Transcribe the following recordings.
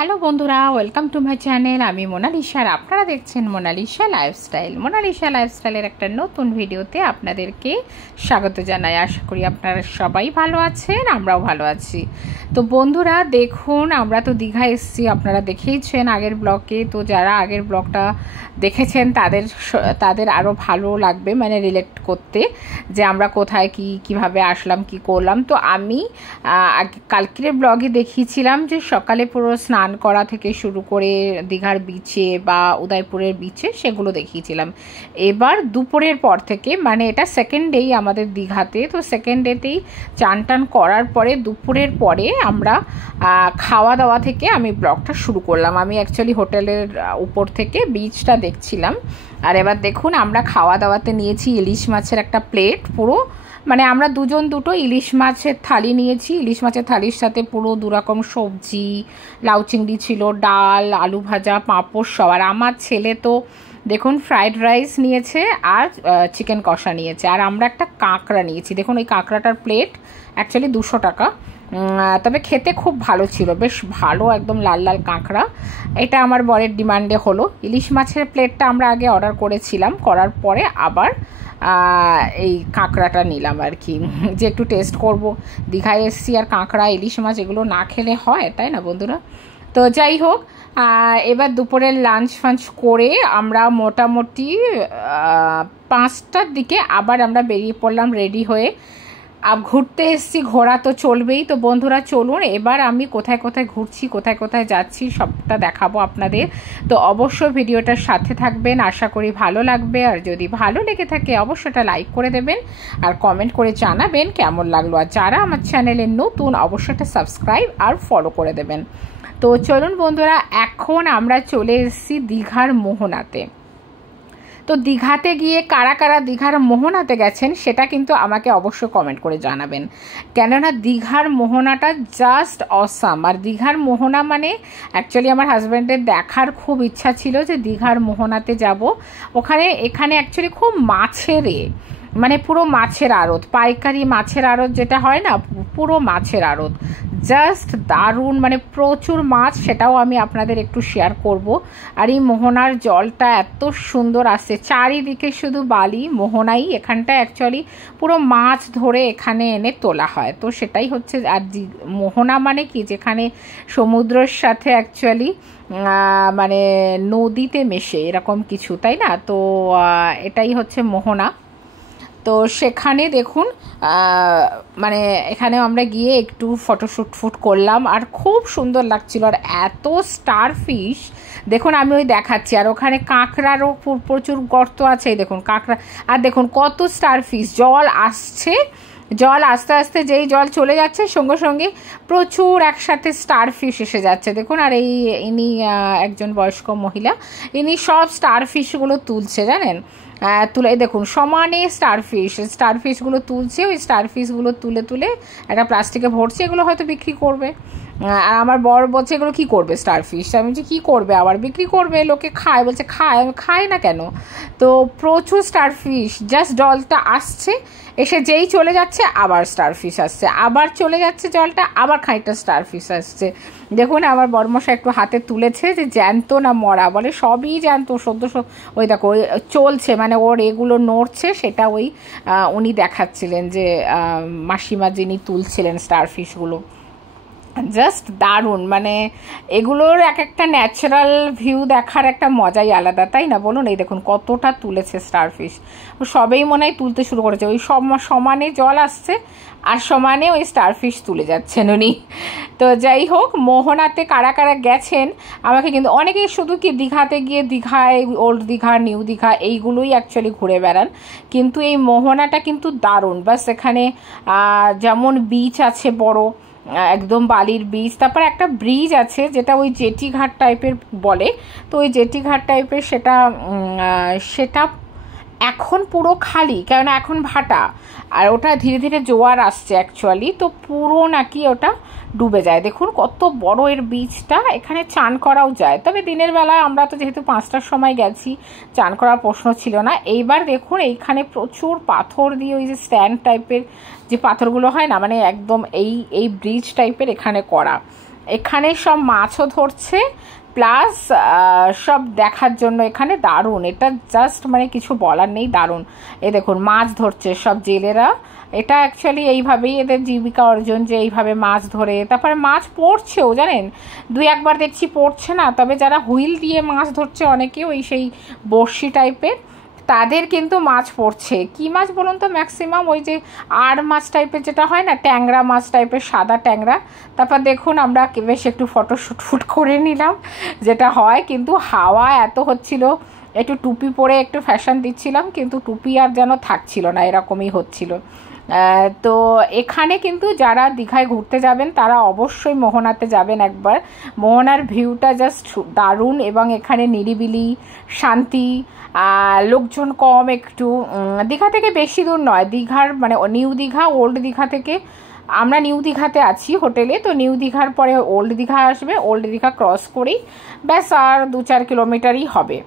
Hello বন্ধুরা, welcome to my channel. আমি Mona Lisa আর আপনারা দেখছেন মোনালিসা লাইফস্টাইল। মোনালিসা লাইফস্টাইলের একটা নতুন ভিডিওতে আপনাদেরকে স্বাগত জানাই। আশা করি আপনারা সবাই ভালো আছেন, আমরাও ভালো আছি। তো বন্ধুরা দেখুন, আমরা তো দীঘা এসেছি, আপনারা দেখেইছেন আগের ব্লগে। তো যারা আগের ব্লগটা দেখেছেন তাদের আরও ভালো লাগবে, মানে রিলেট করতে, যে আমরা কোথায় কিভাবে আসলাম, কি করলাম। তো আমি কালকের ব্লগে দেখিয়েছিলাম যে সকালে পুরো স্নান করা থেকে শুরু করে দীঘার বিচে বা উদয়পুরের বিচে সেগুলো দেখিয়েছিলাম। এবার দুপুরের পর থেকে, মানে এটা সেকেন্ড ডেই আমাদের দীঘাতে, তো সেকেন্ড ডেতেই চান টান করার পরে দুপুরের পরে আমরা খাওয়া দাওয়া থেকে আমি ব্লগটা শুরু করলাম। আমি অ্যাকচুয়ালি হোটেলের উপর থেকে বিচটা দেখছিলাম। আর এবার দেখুন, আমরা খাওয়া দাওয়াতে নিয়েছি ইলিশ মাছের একটা প্লেট পুরো, মানে আমরা দুজন দুটো ইলিশ মাছের থালি নিয়েছি। ইলিশ মাছের থালির সাথে পুরো দুরকম সবজি, লাউ চিংড়ি ছিল, ডাল, আলু ভাজা, পাঁপড় সব। আর আমার ছেলে তো দেখুন ফ্রাইড রাইস নিয়েছে আর চিকেন কষা নিয়েছে। আর আমরা একটা কাঁকড়া নিয়েছি। দেখুন ওই কাঁকড়াটার প্লেট অ্যাকচুয়ালি 200 টাকা, তবে খেতে খুব ভালো ছিল, বেশ ভালো, একদম লাল লাল কাঁকড়া। এটা আমার বরের ডিমান্ডে হলো। ইলিশ মাছের প্লেটটা আমরা আগে অর্ডার করেছিলাম, করার পরে আবার এই কাঁকড়াটা নিলাম আর কি, যে একটু টেস্ট করব। দীঘায় এসছি আর কাঁকড়া, ইলিশ মাছ এগুলো না খেলে হয়, তাই না বন্ধুরা? তো যাই হোক, এবার দুপুরের লাঞ্চ ফাঞ্চ করে আমরা মোটামুটি 5টার দিকে আবার আমরা বেরিয়ে পড়লাম রেডি হয়ে। ঘুরতে এসছি, ঘোরা তো চলবেই। তো বন্ধুরা চলুন, এবার আমি কোথায় কোথায় ঘুরছি, কোথায় কোথায় যাচ্ছি সবটা দেখাবো আপনাদের। তো অবশ্যই ভিডিওটার সাথে থাকবেন, আশা করি ভালো লাগবে। আর যদি ভালো লেগে থাকে অবশ্যই এটা লাইক করে দেবেন আর কমেন্ট করে জানাবেন কেমন লাগলো। আর যারা আমার চ্যানেলে নতুন অবশ্যই এটা সাবস্ক্রাইব আর ফলো করে দেবেন। তো চলুন বন্ধুরা, এখন আমরা চলে এসেছি দীঘার মোহনাতে। তো দীঘাতে গিয়ে কারা কারা দীঘার মোহনাতে গেছেন সেটা কিন্তু আমাকে অবশ্যই কমেন্ট করে জানাবেন, কেননা দীঘার মোহনাটা জাস্ট অসাম। আর দীঘার মোহনা মানে অ্যাকচুয়ালি আমার হাজব্যান্ডের দেখার খুব ইচ্ছা ছিল যে দীঘার মোহনাতে যাব। এখানে অ্যাকচুয়ালি খুব মাছেরে, মানে পুরো মাছের আড়ত, পাইকারি মাছের আড়ত যেটা হয় না, পুরো মাছের আড়ত, জাস্ট দারুণ, মানে প্রচুর মাছ। সেটাও আমি আপনাদের একটু শেয়ার করব। আর এই মোহনার জলটা এত সুন্দর আসছে, চারিদিকে শুধু বালি, মোহনাই। এখানটা অ্যাকচুয়ালি পুরো মাছ ধরে এখানে এনে তোলা হয়। তো সেটাই হচ্ছে। আর মোহনা মানে কি, যেখানে সমুদ্রের সাথে অ্যাকচুয়ালি মানে নদীতে মেশে এরকম কিছু, তাই না? তো এটাই হচ্ছে মোহনা। তো সেখানে দেখুন, মানে এখানেও আমরা গিয়ে একটু ফটোশ্যুট করলাম আর খুব সুন্দর লাগছিল। আর এত স্টার ফিশ দেখুন, আমি ওই দেখাচ্ছি। আর ওখানে কাঁকড়ারও প্রচুর গর্ত আছে, দেখুন কাঁকড়া। আর দেখুন কত স্টার ফিশ, জল আসছে, জল আস্তে আস্তে যেই জল চলে যাচ্ছে সঙ্গে সঙ্গে প্রচুর একসাথে স্টার ফিশ এসে যাচ্ছে দেখুন। আর ইনি একজন বয়স্ক মহিলা, ইনি সব স্টার ফিশগুলো তুলছে, জানেন, তুলে দেখুন সমানে স্টার ফিশগুলো তুলছে। ওই স্টার ফিশগুলো তুলে তুলে একটা প্লাস্টিকে ভরছে, এগুলো হয়তো বিক্রি করবে। আর আমার বর বলছে এগুলো কী করবে স্টার ফিশ? আমি বলছি কী করবে, আবার বিক্রি করবে, লোকে খায়। বলছে খায়, আমি খাই না কেন। তো প্রচুর স্টার ফিশ, জাস্ট জলটা আসছে, এসে যেই চলে যাচ্ছে আবার স্টার ফিশ আসছে, আবার চলে যাচ্ছে জলটা, আবার খানিকটা স্টার ফিশ আসছে। দেখুন আমার বড়মশাই একটু হাতে তুলেছে যে জ্যান্ত না মরা, বলে সবই জ্যান্ত সদ্য। ওই দেখো ওই চলছে, মানে ওর এগুলো নড়ছে, সেটা ওই উনি দেখাচ্ছিলেন, যে মাসিমা যিনি তুলছিলেন স্টার ফিশগুলো। জাস্ট দারুণ, মানে এগুলোর এক একটা ন্যাচারাল ভিউ দেখার একটা মজাই আলাদা, তাই না বলুন? এই দেখুন কতটা তুলেছে স্টারফিশ, সবেই মনে হয় তুলতে শুরু করেছে। ওই সমানে জল আসছে আর সমানে ওই স্টারফিশ তুলে যাচ্ছেন উনি। তো যাই হোক, মোহনাতে কারা কারা গেছেন আমাকে কিন্তু অনেকেই শুধু কি দীঘাতে গিয়ে দীঘায় ওল্ড দীঘা, নিউ দীঘা এইগুলোই অ্যাকচুয়ালি ঘুরে বেড়ান, কিন্তু এই মোহনাটা কিন্তু দারুণ। বাস এখানে যেমন বিচ আছে বড়, একদম বালির বিচ, তারপর একটা ব্রিজ আছে যেটা ওই জেটি ঘাট টাইপের বলে। তো ওই জেটি ঘাট টাইপের সেটা এখন পুরো খালি, কেননা এখন ভাটা, আর ওটা ধীরে ধীরে জোয়ার আসছে অ্যাকচুয়ালি। তো পুরো নাকি ওটা ডুবে যায়। দেখুন কত বড় এর বীজটা, এখানে চান করাও যায়। তবে দিনের বেলায় আমরা তো যেহেতু 5টার সময় গেছি, চান করার প্রশ্ন ছিল না। এইবার দেখুন এইখানে প্রচুর পাথর দিয়ে, ওই যে স্ট্যান্ড টাইপের যে পাথরগুলো হয় না, মানে একদম এই ব্রিজ টাইপের এখানে করা। এখানে সব মাছও ধরছে, প্লাস সব দেখার জন্য এখানে দারুণ, এটা জাস্ট মানে কিছু বলার নেই, দারুণ। এ দেখুন মাছ ধরছে সব জেলেরা, এটা অ্যাকচুয়ালি এইভাবেই এদের জীবিকা অর্জন, যে এইভাবে মাছ ধরে। তারপরে মাছ পড়ছেও জানেন, দুই একবার দেখছি পড়ছে না, তবে যারা হুইল দিয়ে মাছ ধরছে অনেকে, ওই সেই বড়শি টাইপের, তাদের কিন্তু মাছ পড়ছে। কি মাছ বলুন তো, ম্যাক্সিমাম ওই যে আর মাছ টাইপের যেটা হয় না, ট্যাংরা মাছ টাইপের, সাদা ট্যাংরা। তারপর দেখুন আমরা বেশ একটু ফটোশ্যুট করে নিলাম, যেটা হয়, কিন্তু হাওয়া এত হচ্ছিল, একটু টুপি পরে একটু ফ্যাশন দিচ্ছিলাম, কিন্তু টুপি আর যেন থাকছিল না, এরকমই হচ্ছিল। তো এখানে কিন্তু যারা দীঘায় ঘুরতে যাবেন তারা অবশ্যই মোহনাতে যাবেন একবার। মোহনার ভিউটা জাস্ট দারুণ, এবং এখানে নিরিবিলি, শান্তি, লোকজন কম একটু। দীঘা থেকে বেশি দূর নয়, দীঘার মানে নিউ দীঘা, ওল্ড দীঘা থেকে, আমরা নিউ দীঘাতে আছি হোটেলে, তো নিউ দীঘার পরে ওল্ড দীঘা আসবে, ওল্ড দীঘা ক্রস করেই ব্যাস আর 2-4 কিলোমিটারই হবে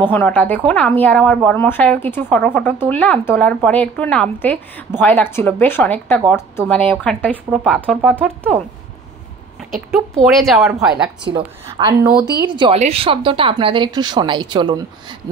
মোহনাটা। দেখুন আমি আর আমার বরমশাইও কিছু ফটো তুললাম, তোলার পরে একটু নামতে ভয় লাগছিল, বেশ অনেকটা গর্ত, মানে ওখানটায় পুরো পাথর তো একটু পড়ে যাওয়ার ভয় লাগছিল। আর নদীর জলের শব্দটা আপনাদের একটু শোনাই, চলুন।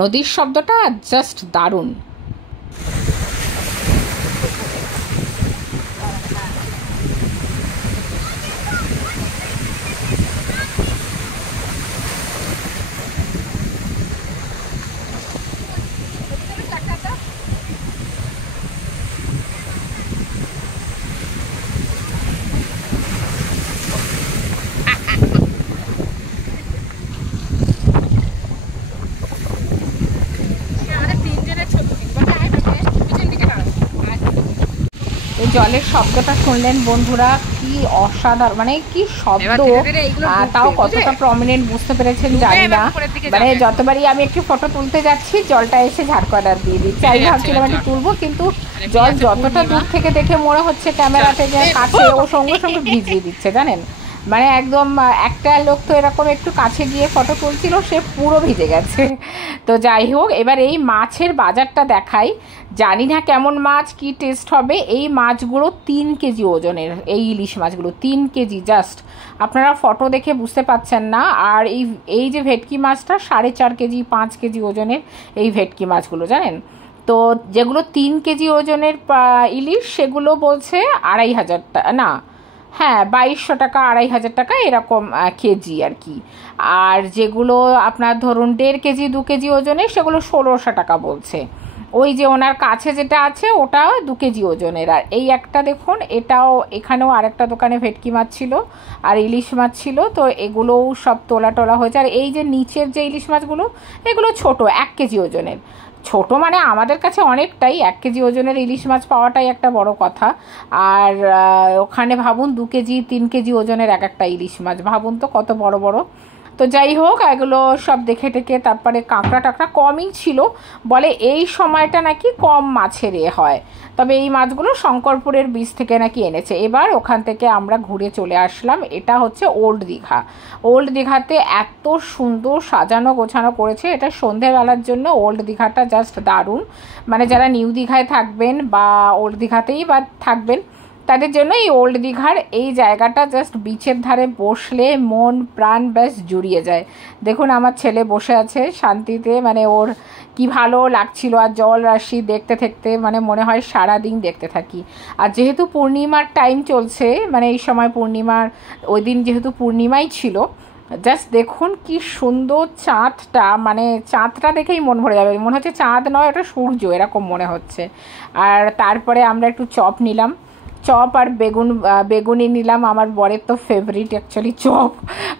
নদীর শব্দটা জাস্ট দারুণ। এই জলের শব্দটা শুনলেন বন্ধুরা, কি অসাধারণ, মানে কি শব্দ, তাও কতটা প্রমিনেন্ট বুঝতে পেরেছেন জানি না। মানে যতবারই আমি একটু ফটো তুলতে যাচ্ছি, জলটা এসে ঝাড়কড়ার দিয়ে দিচ্ছে। আমি ভাবছিলাম একটু তুলবো, কিন্তু জল যতটা দূর থেকে দেখে মনে হচ্ছে ক্যামেরাতে যে কাছে, ও সঙ্গে সঙ্গে ভিজিয়ে দিচ্ছে জানেন। মানে একদম একটা লোক তো এরকম একটু কাছে গিয়ে ফটো তুলছিল, সে পুরো ভিজে গেছে। তো যাই হোক, এবার এই মাছের বাজারটা দেখাই, জানি না কেমন মাছ, কি টেস্ট হবে। এই মাছগুলো 3 কেজি ওজনের, এই ইলিশ মাছগুলো 3 কেজি, জাস্ট আপনারা ফটো দেখে বুঝতে পাচ্ছেন না। আর এই যে ভেটকি মাছটা 4.5 কেজি 5 কেজি ওজনের এই ভেটকি মাছগুলো জানেন। তো যেগুলো 3 কেজি ওজনের ইলিশ, সেগুলো বলছে 2500 টাকা, না হ্যাঁ 2200 টাকা 2500 টাকা এরকম কেজি আর কি। আর যেগুলো আপনার ধরুন 1.5 কেজি 2 কেজি ওজনের, সেগুলো 1600 টাকা বলছে। ওই যে ওনার কাছে যেটা আছে ওটা 2 কেজি ওজনের। আর এই একটা দেখুন, এটাও, এখানেও আরেকটা দোকানে ভেটকি মাছ ছিল আর ইলিশ মাছ ছিল, তো এগুলোও সব তোলা হয়েছে। আর এই যে নিচের যে ইলিশ মাছগুলো, এগুলো ছোট, 1 কেজি ওজনের। ছোট মানে আমাদের কাছে অনেকটাই, 1 কেজি ওজনের ইলিশ মাছ পাওয়াটাই একটা বড় কথা। আর ওখানে ভাবুন 2 কেজি 3 কেজি ওজনের একটা ইলিশ মাছ, ভাবুন তো কত বড় বড়। তো যাই হোক, এগুলো সব দেখে টেকে, তারপরে কাঁকড়া টাকড়া কমই ছিল, বলে এই সময়টা নাকি কম মাছের হয়। তবে এই মাছগুলো শঙ্করপুরের বীজ থেকে নাকি এনেছে। এবার ওখান থেকে আমরা ঘুরে চলে আসলাম, এটা হচ্ছে ওল্ড দীঘা। ওল্ড দীঘাতে এত সুন্দর সাজানো গোছানো করেছে, এটা সন্ধেবেলার জন্য ওল্ড দীঘাটা জাস্ট দারুণ। মানে যারা নিউ দীঘায় থাকবেন বা ওল্ড দীঘাতেই বা থাকবেন, তাদের জন্য এই ওল্ড দীঘার এই জায়গাটা জাস্ট বিচের ধারে বসলে মন প্রাণ ব্যাস জুড়িয়ে যায়। দেখুন আমার ছেলে বসে আছে শান্তিতে, মানে ওর কি ভালো লাগছিল। আর জল রাশি দেখতে দেখতে মানে মনে হয় সারাদিন দেখতে থাকি। আর যেহেতু পূর্ণিমার টাইম চলছে, মানে এই সময় পূর্ণিমার, ওই দিন যেহেতু পূর্ণিমাই ছিল, জাস্ট দেখুন কি সুন্দর চাঁদটা, মানে চাঁদটা দেখেই মন ভরে যাবে, মনে হচ্ছে চাঁদ নয় ওটা সূর্য, এরকম মনে হচ্ছে। আর তারপরে আমরা একটু চপ নিলাম, চপ আর বেগুনি নিলাম। আমার বরের তো ফেভারিট অ্যাকচুয়ালি চপ,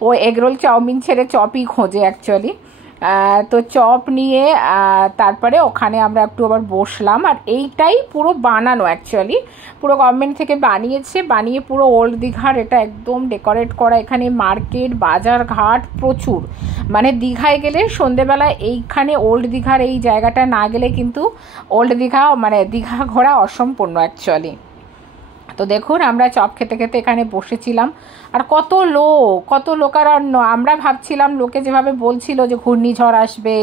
ও এগরোল চাউমিন ছেড়ে চপই খোঁজে অ্যাকচুয়ালি। তো চপ নিয়ে তারপরে ওখানে আমরা একটু আবার বসলাম। আর এইটাই পুরো বানানো অ্যাকচুয়ালি, পুরো গভর্নমেন্ট থেকে বানিয়েছে, বানিয়ে পুরো ওল্ড দীঘার এটা একদম ডেকোরেট করা। এখানে মার্কেট, বাজার ঘাট প্রচুর, মানে দীঘায় গেলে সন্ধেবেলা এইখানে ওল্ড দীঘার এই জায়গাটা না গেলে কিন্তু ওল্ড দীঘা, মানে দীঘা ঘোরা অসম্পূর্ণ অ্যাকচুয়ালি। তো দেখুন আমরা চপ খেতে খেতে এখানে বসেছিলাম, আর কত লোক। আর আমরা ভাবছিলাম, লোকে যেভাবে বলছিল যে ঘূর্ণিঝড় আসবে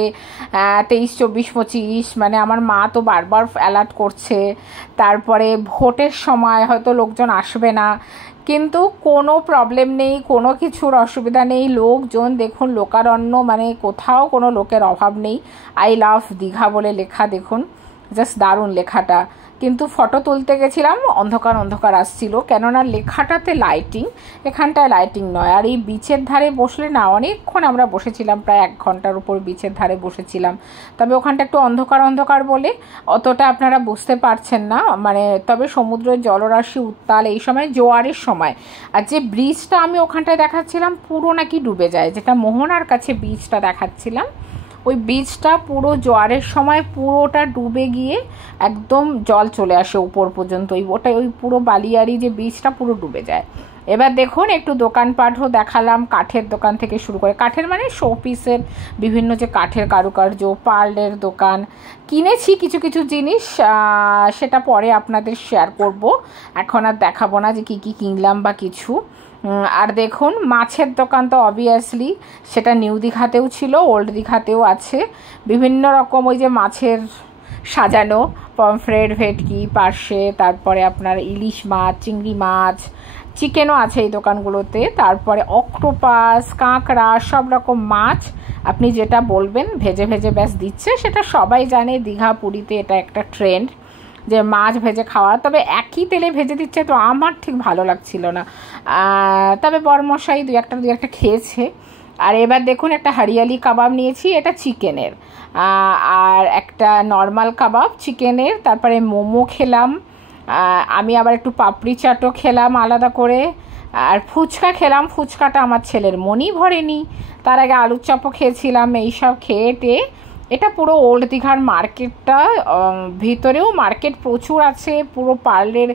23, 24, 25, মানে আমার মা তো বারবার অ্যালার্ট করছে, তারপরে ভোটের সময় হয়তো লোকজন আসবে না, কিন্তু কোনো প্রবলেম নেই, কোনো কিছুর অসুবিধা নেই। লোকজন দেখুন, লোকারণ্য, মানে কোথাও কোনো লোকের অভাব নেই। আই লাভ দীঘা বলে লেখা, দেখুন জাস্ট দারুণ লেখাটা। কিন্তু ফটো তুলতে গেছিলাম, অন্ধকার অন্ধকার আসছিল, কেননা লেখাটাতে লাইটিং, এখানটায় লাইটিং নয়। আর এই বিচের ধারে বসলে না, অনেকক্ষণ আমরা বসেছিলাম, প্রায় 1 ঘন্টার উপর বিচের ধারে বসেছিলাম। তবে ওখানটা একটু অন্ধকার অন্ধকার বলে অতটা আপনারা বুঝতে পারছেন না, মানে তবে সমুদ্রের জলরাশি উত্তাল, এই সময় জোয়ারের সময়। আর যে ব্রিজটা আমি ওখানটায় দেখাচ্ছিলাম পুরো নাকি ডুবে যায়, যেটা মোহনার কাছে বীজটা দেখাচ্ছিলাম, ওই বীজটা পুরো জোয়ারের সময় পুরোটা ডুবে গিয়ে একদম জল চলে আসে উপর পর্যন্ত, ওই পুরো বালিয়ারি যে বীজটা পুরো ডুবে যায়। এবার দেখুন একটু দোকানপাটও দেখালাম, কাঠের দোকান থেকে শুরু করে, কাঠের মানে শোপিসের বিভিন্ন যে কাঠের কারুকার্য, পার্লের দোকান। কিনেছি কিছু কিছু জিনিস, সেটা পরে আপনাদের শেয়ার করব, এখন আর দেখাবো না যে কী কী কিনলাম বা কিছু। আর দেখুন মাছের দোকান তো অবভিয়াসলি সেটা নিউ দীঘাতেও ছিল, ওল্ড দীঘাতেও আছে। বিভিন্ন রকম ওই যে মাছের সাজানো, পমফ্রেট, ভেটকি, পার্শে, তারপরে আপনার ইলিশ মাছ, চিংড়ি মাছ, চিকেনও আছে এই দোকানগুলোতে। তারপরে অক্টোপাস, কাঁকড়া, সব রকম মাছ আপনি যেটা বলবেন ভেজে ভেজে ব্যাস দিচ্ছে। সেটা সবাই জানে, দীঘা পুরীতে এটা একটা ট্রেন্ড যে মাছ ভেজে খাওয়া। তবে একই তেলে ভেজে দিচ্ছে তো আমার ঠিক ভালো লাগছিল না, তবে বরমশাই দু একটা খেয়েছে। আর এবার দেখুন একটা হরিয়ালি কাবাব নিয়েছি, এটা চিকেনের, আর একটা নর্মাল কাবাব চিকেনের। তারপরে মোমো খেলাম, আমি আবার একটু পাপড়ি চাটও খেলাম আলাদা করে, আর ফুচকা খেলাম। ফুচকাটা আমার ছেলের মনই ভরেনি, তার আগে আলুর চপও খেয়েছিলাম। এইসব খেয়ে টেয়ে এটা পুরো ওল্ড দীঘার মার্কেটটা, ভিতরেও মার্কেট প্রচুর আছে, পুরো পার্লের,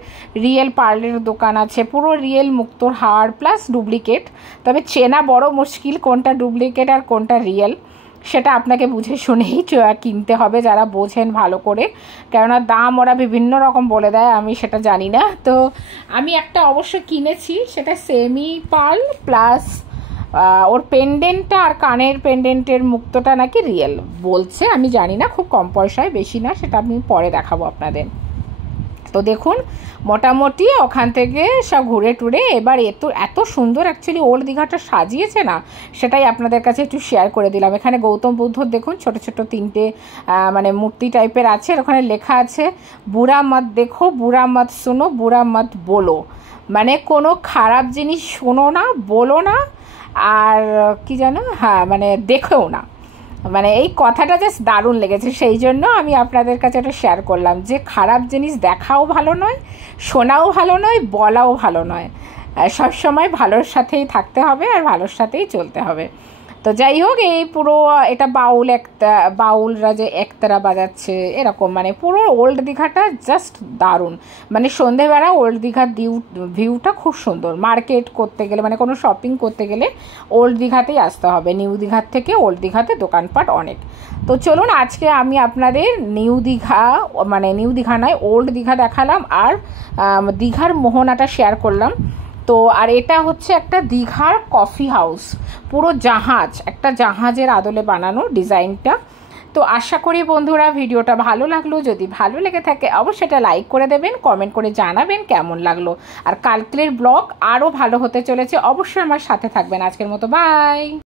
রিয়েল পার্লের দোকান আছে, পুরো রিয়েল মুক্তোর হার প্লাস ডুপ্লিকেট। তবে চেনা বড় মুশকিল কোনটা ডুপ্লিকেট আর কোনটা রিয়েল, সেটা আপনাকে বুঝে শুনেই কিনতে হবে যারা বোঝেন ভালো করে, কেননা দাম ওরা বিভিন্ন রকম বলে দেয়, আমি সেটা জানি না। তো আমি একটা অবশ্য কিনেছি, সেটা সেমি পার্ল প্লাস ওর পেন্ডেন্টটা আর কানের পেন্ডেন্টের মুক্তটা নাকি রিয়েল বলছে, আমি জানি না, খুব কম পয়সায়, বেশি না, সেটা আমি পরে দেখাবো আপনাদের। তো দেখুন মোটামুটি ওখান থেকে সব ঘুরে টুরে এবার এত সুন্দর অ্যাকচুয়ালি ওল্ড দীঘাটা সাজিয়েছে না, সেটাই আপনাদের কাছে একটু শেয়ার করে দিলাম। এখানে গৌতম বুদ্ধর দেখুন ছোট ছোট 3টে মানে মূর্তি টাইপের আছে, ওখানে লেখা আছে বুড়া মত দেখো, বুড়া মত শোনো, বুড়া মত বলো, মানে কোনো খারাপ জিনিস শোনো না, বলো না, আর কি জানো, হ্যাঁ মানে দেখেও না। মানে এই কথাটা জাস্ট দারুণ লেগেছে, সেই জন্য আমি আপনাদের কাছে এটা শেয়ার করলাম যে খারাপ জিনিস দেখাও ভালো নয়, শোনাও ভালো নয়, বলাও ভালো নয়, সবসময় ভালোর সাথেই থাকতে হবে আর ভালোর সাথেই চলতে হবে। তো যাই হোক, এই পুরো এটা বাউলরা যে একতারা বাজাচ্ছে এরকম, মানে পুরো ওল্ড দীঘাটা জাস্ট দারুণ। মানে সন্ধেবেলা ওল্ড দীঘার ভিউটা খুব সুন্দর। মার্কেট করতে গেলে, মানে কোনো শপিং করতে গেলে ওল্ড দীঘাতেই আসতে হবে, নিউ দীঘার থেকে ওল্ড দীঘাতে দোকানপাট অনেক। তো চলুন আজকে আমি আপনাদের নিউ দীঘা, মানে নিউ দীঘা নয় ওল্ড দীঘা দেখালাম, আর দীঘার মোহনাটা শেয়ার করলাম। তো আর এটা হচ্ছে একটা দীঘার কফি হাউস, পুরো জাহাজ, একটা জাহাজের আদলে বানানো ডিজাইনটা। তো আশা করি বন্ধুরা ভিডিওটা ভালো লাগলো, যদি ভালো লেগে থাকে অবশ্যই এটা লাইক করে দেবেন, কমেন্ট করে জানাবেন কেমন লাগলো। আর কালকের ব্লগ আরও ভালো হতে চলেছে, অবশ্যই আমার সাথে থাকবেন। আজকের মতো বাই।